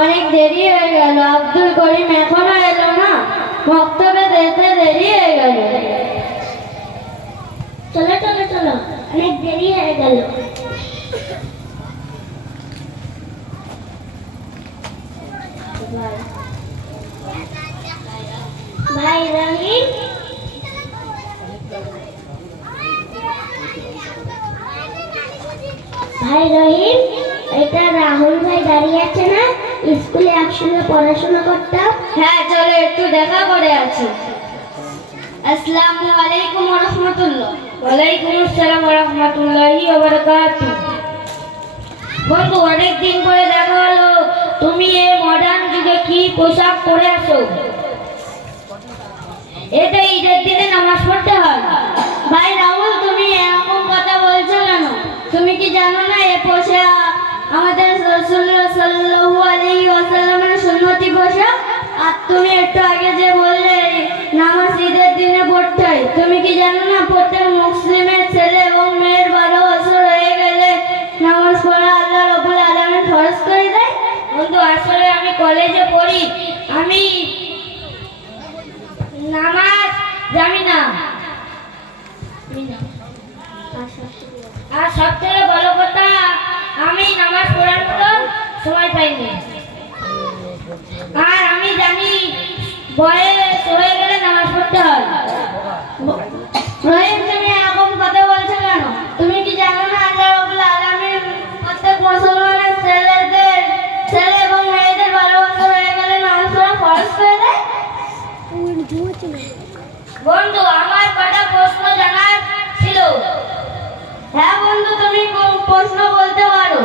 অনেক দেরি হয়ে গেল, আব্দুল করিম এখনো এলো না, বক্তব্য দিতে দেরি হয়ে গেল। চলো চলো চলো, অনেক দেরি হয়ে গেল। ভাই রহিম, ভাই রহিম, এটা রাহুল ভাই দাঁড়িয়ে আছে না? স্কুলে একসঙ্গে পড়াশোনা করতাম। হ্যাঁ চলো একটু দেখা করে আছি। আসসালামু আলাইকুম ওয়া রাহমাতুল্লাহ। ওয়ালাইকুম আসসালাম ওয়া রাহমাতুল্লাহি ওয়া বারাকাতুহু। বন্ধু, অনেক দিন পরে দেখা হলো, তুমি এই মডার্ন যুগে কি পোশাক পরে আছো? এটা ঈদের দিনে নামাজ পড়তে হয়। ভাই রাহুল, তুমি এরকম কথা বলছো কেন? তুমি কি জানো না এ পোশাক আমাদের রাসূলুল্লাহ সাল্লাল্লাহু আলাইহি ওয়াসাল্লামের সুন্নতি পোশাক? আর তুমি একটু আগে যে বললে নামাজ ঈদের দিনে পড়তে হয়, তুমি কি জানো না প্রত্যেক মুসলিমের ছেলে এবং মেয়ের 12 বছর হয়ে গেলে নামাজ পড়া আল্লাহ রাব্বুল আলামিন ফরজ করে দেয়? বন্ধু, আসলে আমি কলেজে পড়ি, আমি নামাজ জানি না। আর সবথেকে বড় কথা, আমি নামাজ পড়ার মতো সময় পাইনি। আর আমি জানি বয়স হয়ে গেলে নামাজ পড়তে হয়। রহিম, তুমি এরকম কথা বলছো কেন? তুমি কি জানো না আল্লাহ রাব্বুল আলামিন প্রত্যেক মুসলমানের ছেলে এবং মেয়েদের 12 বছর হয়ে গেলে নামাজ পড়া ফরজ করে দেয়? বন্ধু, আমার কটা প্রশ্ন জানার ছিল। হ্যাঁ বন্ধু, তুমি প্রশ্ন বলতে পারো।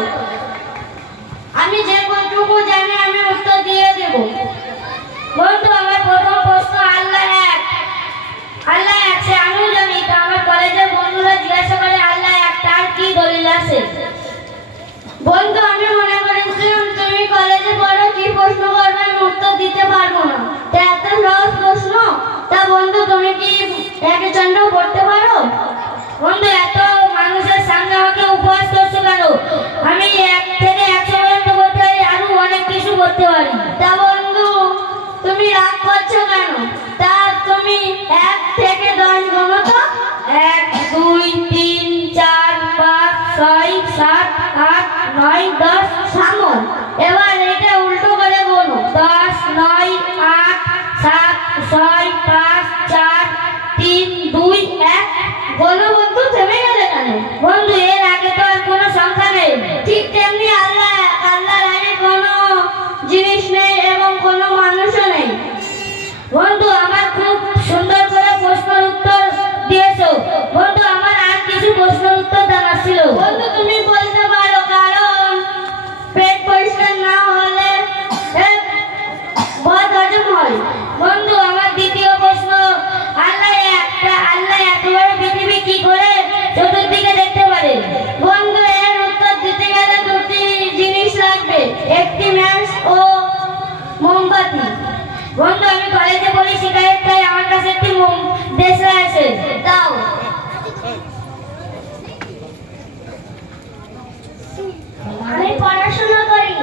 আমি যে কতটুকু জানি আমি উত্তর দিয়ে দেব। বন্ধু, আমার প্রথম প্রশ্ন, আল্লাহ এক। আল্লাহ এক সে আমিও জানি, তো আমার কলেজের বন্ধুরা জিজ্ঞাসা করে আল্লাহ এক, তার কি দলিল আছে? বন্ধু, আমি মনে করেছিলাম তুমি কলেজে পড়ো, কি প্রশ্ন করবে আমি উত্তর দিতে পারবো না। তা এত সহজ প্রশ্ন। তা বন্ধু, তুমি কি একে চন্দ্র পড়তে পারো? বন্ধু, এত মানুষের সামনে আমাকে উপহাস করছো কেন? আমি 1 থেকে 100 পর্যন্ত বলতে পারি, আরো অনেক কিছু করতে পারি। তা বন্ধু, তুমি রাগ করছো কেন? তা তুমি 1 থেকে 10 গুনো তো। 1 2 3 4 5 6 7 8 9 10। থামো, এবার এটা উল্টো করে বলো। 10 9 8 7 6 5 4 3 2 1। বলো বন্ধু, থেমে গেলে কেন? বন্ধু, এর আগে তো আর কোনো সংখ্যা নেই। ঠিক তেমনি আল্লাহ এক, আল্লাহর আগে কোনো জিনিস নেই এবং কোনো মানুষও নেই। বন্ধু, আমার খুব সুন্দর করে প্রশ্নের উত্তর দিয়েছো। বন্ধু, আমার আর কিছু প্রশ্নের উত্তর জানার ছিল। বন্ধু, তুমি বলতে পারো, কারণ পেট পরিষ্কার না হলে বদ হজম হয়। বন্ধু, আমার দ্বিতীয় প্রশ্ন, আল্লাহ একটা, আল্লাহ একেবারে পৃথিবী কি করে চতুর্দিকে দেখতে পারে? বন্ধু, এর উত্তর দিতে গেলে 2টি জিনিস লাগবে, একটি ম্যাচ ও মোমবাতি। বন্ধু, আমি কলেজে পড়ি, সিগারেট খাই, আমার কাছে একটি দেশে আছে, দাও। আমি পড়াশোনা করি,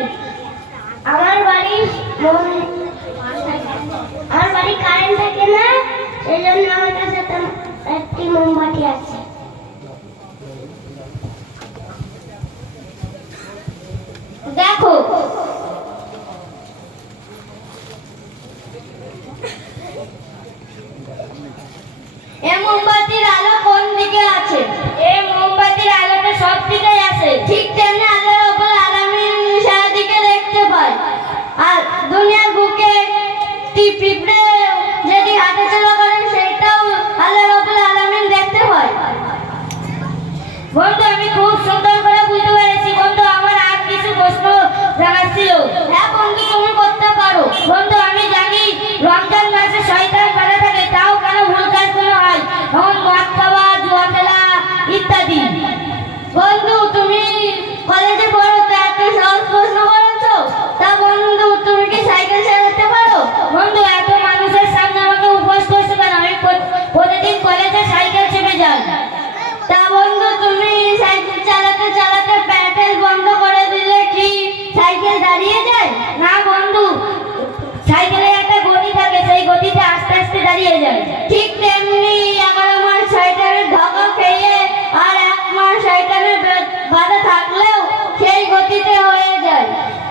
আমার বাড়ি কারেন্ট থাকে না, সেই জন্য আমার কাছে একটি মোমবাতি আছে। দেখো, এই মোমবাতির আলো কোন দিকে আছে? এই মোমবাতির আলোটা সব দিকেই আছে। ঠিক তেমনি আল্লাহ রাব্বুল আলামিন সারা দিকে দেখতে পায়। আর দুনিয়ার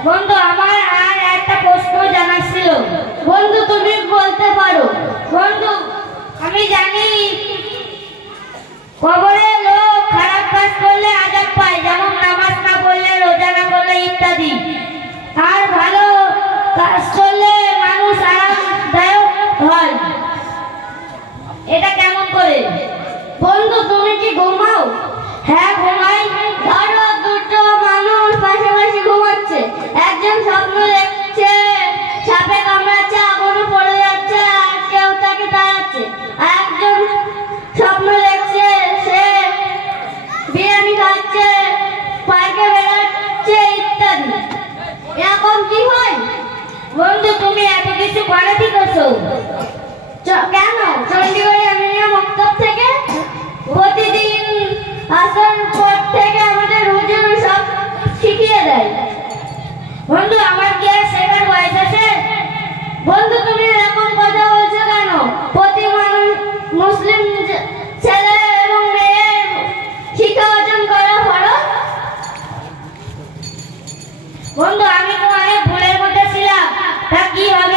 বন্ধু আমার আর একটা প্রশ্ন জানার ছিল। বন্ধু তুমি বলতে পারো। বন্ধু আমি জানি কবরে লোক খারাপ কাজ করলে আযাব পায়, যেমন নামাজ না পড়লে, রোজা না করলে ইত্যাদি। আর ভালো কাজ করলে মানুষ আরামদায়ক হয়, এটা কেমন করে? বন্ধু তুমি কি ঘুমাও? হ্যাঁ ঘুমাই। ধরো দুটো মানুষ পাশাপাশি ঘুমাচ্ছে, একজন স্বপ্ন দেখছে সাপে কামড়াচ্ছে, আগুনে পড়ে যাচ্ছে, আর কেউ তাকে তাড়াচ্ছে। আর একজন স্বপ্ন দেখছে সে বিরিয়ানি খাচ্ছে, পার্কে বেড়াচ্ছে ইত্যাদি। এরকম কি হয়? বন্ধু তুমি এত কিছু করে দিতেছো কেন? চণ্ডীগড় আমিনিয়া মক্তব থেকে প্রতিদিন আসার পর থেকে আমাদের হুজুর সব শিখিয়ে দেয়। বন্ধু আমার কি আর শেখার বয়স আছে? বন্ধু তুমি এরকম কথা বলছো কেন? প্রতি মানুষ মুসলিম ছেলে এবং মেয়ে শিক্ষা অর্জন করা ফরজ। বন্ধু আমি তো অনেক ভুলের মধ্যে ছিলাম, তা কি হবে